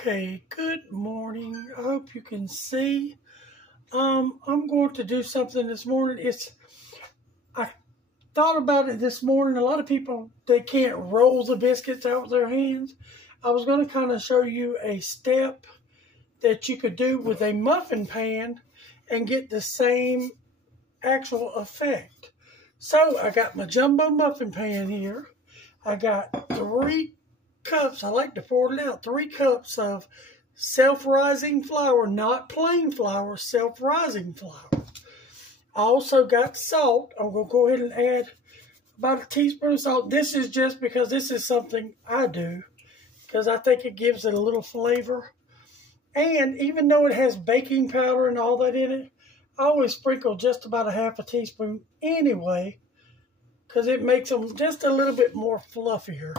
Okay, good morning. I hope you can see. I'm going to do something this morning. I thought about it this morning. A lot of people, they can't roll the biscuits out with their hands. I was going to kind of show you a step that you could do with a muffin pan and get the same actual effect. So I got my jumbo muffin pan here. I got 3 cups. I like to pour it out. 3 cups of self-rising flour, not plain flour, self-rising flour. I also got salt. I'm going to go ahead and add about a teaspoon of salt. This is just because this is something I do, because I think it gives it a little flavor. And even though it has baking powder and all that in it, I always sprinkle just about a half a teaspoon anyway, because it makes them just a little bit more fluffier.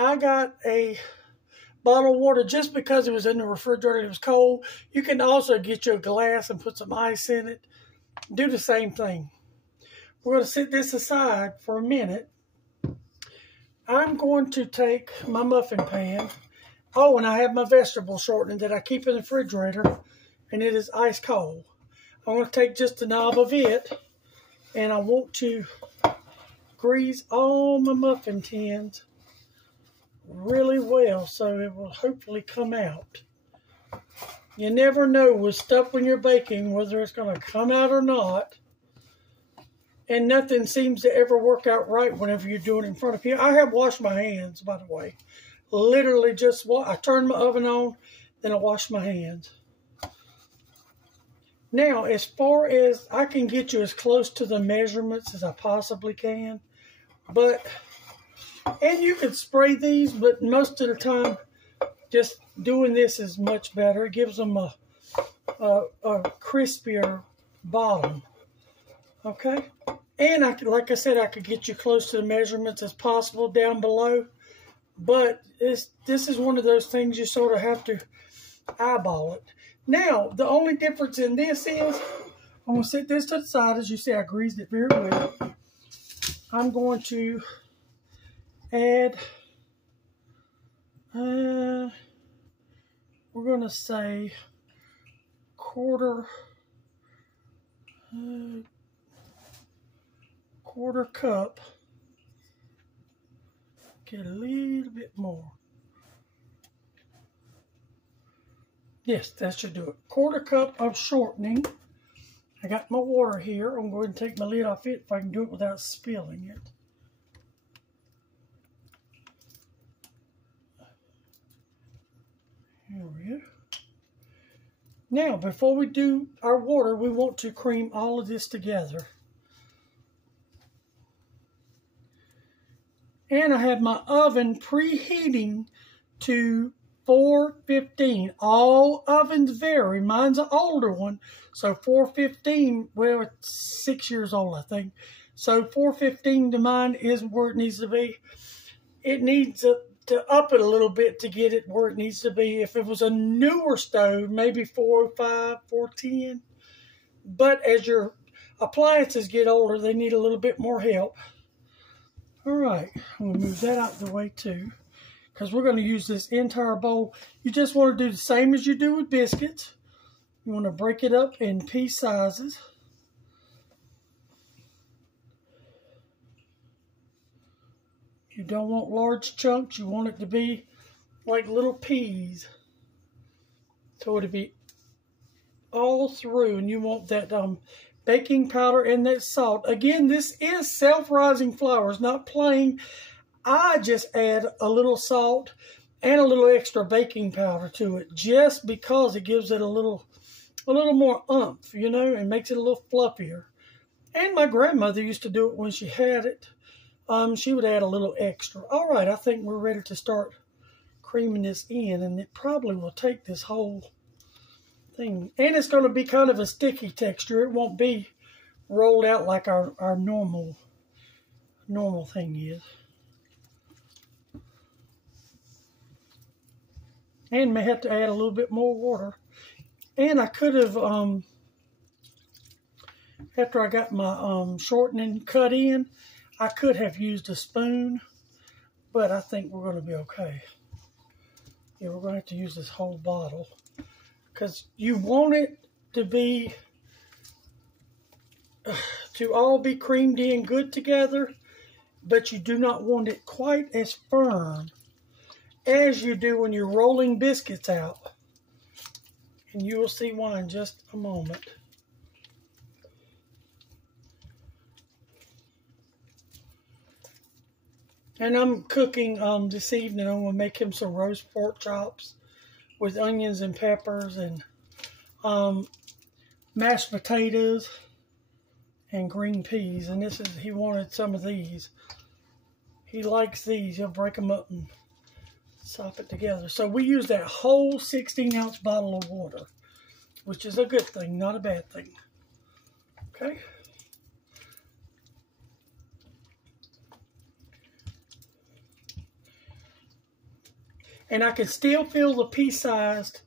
I got a bottle of water just because it was in the refrigerator. It was cold. You can also get you a glass and put some ice in it. Do the same thing. We're going to set this aside for a minute. I'm going to take my muffin pan. Oh, and I have my vegetable shortening that I keep in the refrigerator, and it is ice cold. I'm going to take just a knob of it, and I want to grease all my muffin tins really well so it will hopefully come out. You never know with stuff when you're baking whether it's going to come out or not. And nothing seems to ever work out right whenever you're doing it in front of you. I have washed my hands, by the way. Literally just, I turned my oven on, then I washed my hands. Now, as far as I can get you as close to the measurements as I possibly can, and you could spray these, but most of the time, just doing this is much better. It gives them a crispier bottom, okay? And like I said, I could get you close to the measurements as possible down below, but this is one of those things you sort of have to eyeball it. Now, the only difference in this is, I'm going to set this to the side. As you see, I greased it very well. I'm going to add, we're going to say quarter cup. Get a little bit more. Yes, that should do it. Quarter cup of shortening. I got my water here. I'm going to take my lid off it if I can do it without spilling it. Here we go. Now, before we do our water, we want to cream all of this together. And I have my oven preheating to 415. All ovens vary. Mine's an older one, so 415, well, it's 6 years old, I think. So 415 to mine is where it needs to be. It needs to up it a little bit to get it where it needs to be. If it was a newer stove, maybe 405, 410. But as your appliances get older, they need a little bit more help. All right, I'm going to move that out of the way too, because we're going to use this entire bowl. You just want to do the same as you do with biscuits. You want to break it up in piece sizes. You don't want large chunks. You want it to be like little peas. So it'll be all through, and you want that baking powder and that salt. Again, this is self-rising flour. It's not plain. I just add a little salt and a little extra baking powder to it just because it gives it a little more oomph, you know, and makes it a little fluffier. And my grandmother used to do it when she had it. She would add a little extra. All right, I think we're ready to start creaming this in, and it probably will take this whole thing. And it's going to be kind of a sticky texture. It won't be rolled out like our normal thing is. And may have to add a little bit more water. And I could have, after I got my shortening cut in, I could have used a spoon, but I think we're going to be okay. Yeah, we're going to have to use this whole bottle. Because you want it to be, to all be creamed in good together, but you do not want it quite as firm as you do when you're rolling biscuits out. And you will see why in just a moment. And I'm cooking this evening. I'm going to make him some roast pork chops with onions and peppers and mashed potatoes and green peas. And this is, he wanted some of these. He likes these. He'll break them up and sop it together. So we use that whole 16-ounce bottle of water, which is a good thing, not a bad thing. Okay. And I can still feel the pea-sized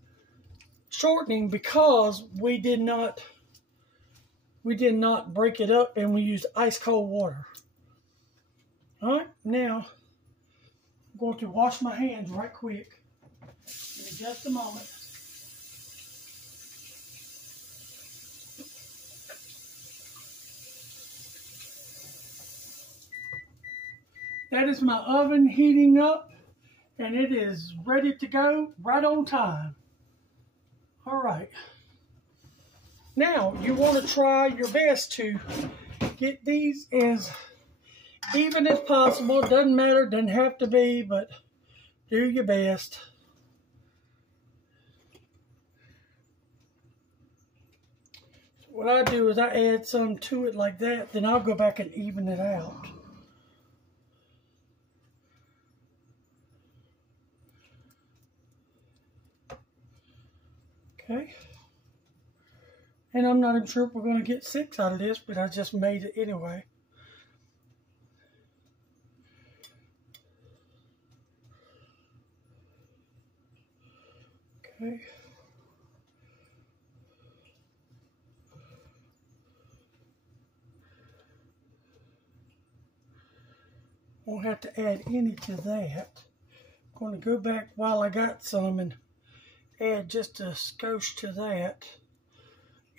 shortening because we did not break it up and we used ice cold water. All right, now I'm going to wash my hands right quick in just a moment. That is my oven heating up, and it is ready to go right on time. All right. Now, you want to try your best to get these as even as possible. It doesn't matter, doesn't have to be, but do your best. What I do is I add some to it like that, then I'll go back and even it out. Okay. And I'm not even sure if we're going to get 6 out of this, but I just made it anyway. Okay. Won't have to add any to that. I'm going to go back while I got some and add just a skosh to that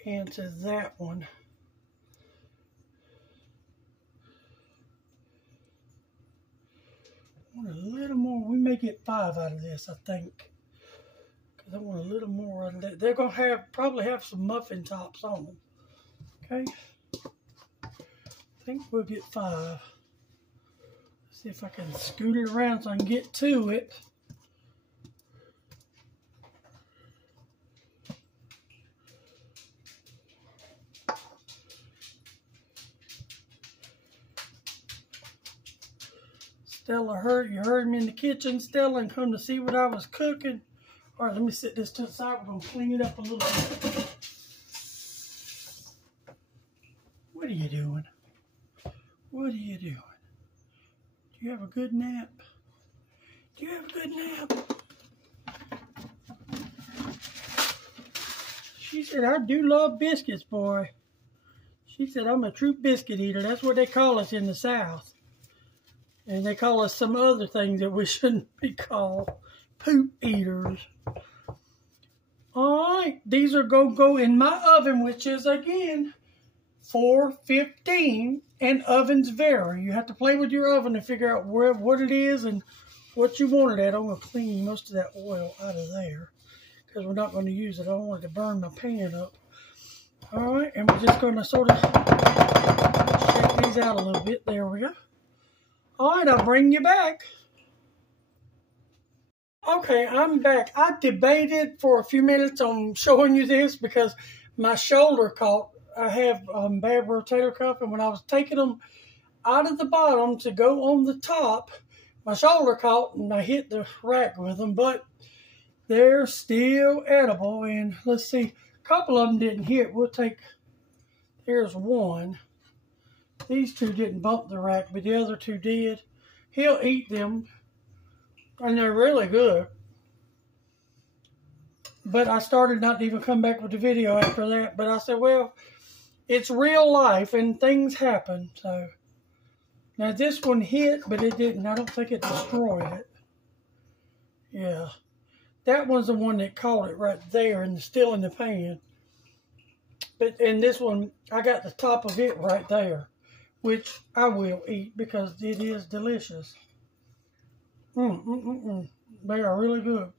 and to that one. I want a little more. We may get 5 out of this, I think. Because I want a little more out of that. They're going to probably have some muffin tops on them. Okay. I think we'll get 5. See if I can scoot it around so I can get to it. Stella you heard me in the kitchen, Stella, and come to see what I was cooking. All right, let me set this to the side. We're going to clean it up a little bit. What are you doing? What are you doing? Do you have a good nap? Do you have a good nap? She said, I do love biscuits, boy. She said, I'm a true biscuit eater. That's what they call us in the South. And they call us some other things that we shouldn't be called. Poop eaters. All right, these are going to go in my oven, which is, again, 415, and ovens vary. You have to play with your oven to figure out what it is and what you want it at. I'm going to clean most of that oil out of there because we're not going to use it. I don't want it to burn my pan up. All right, and we're just going to sort of shake these out a little bit. There we go. All right, I'll bring you back. Okay, I'm back. I debated for a few minutes on showing you this because my shoulder caught. I have bad rotator cuff, and when I was taking them out of the bottom to go on the top, my shoulder caught, and I hit the rack with them, but they're still edible. And let's see, a couple of them didn't hit. We'll take, here's one. These 2 didn't bump the rack, but the other 2 did. He'll eat them, and they're really good. But I started not to even come back with the video after that. But I said, well, it's real life, and things happen. So now this one hit, but it didn't. I don't think it destroyed it. Yeah. That one's the one that caught it right there and still in the pan. But in this one, I got the top of it right there, which I will eat because it is delicious. They are really good.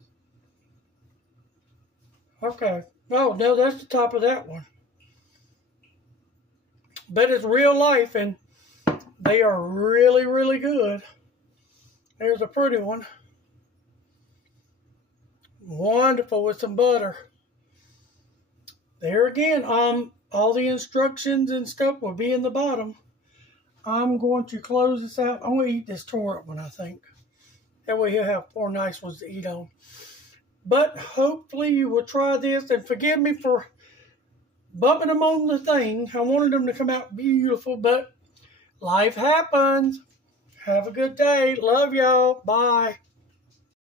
Okay. Oh, no, that's the top of that one. But it's real life, and they are really, really good. There's a pretty one. Wonderful with some butter. There again, all the instructions and stuff will be in the bottom. I'm going to close this out. I'm going to eat this tore up one, I think. That way he'll have 4 nice ones to eat on. But hopefully you will try this, and forgive me for bumping them on the thing. I wanted them to come out beautiful, but life happens. Have a good day. Love y'all. Bye.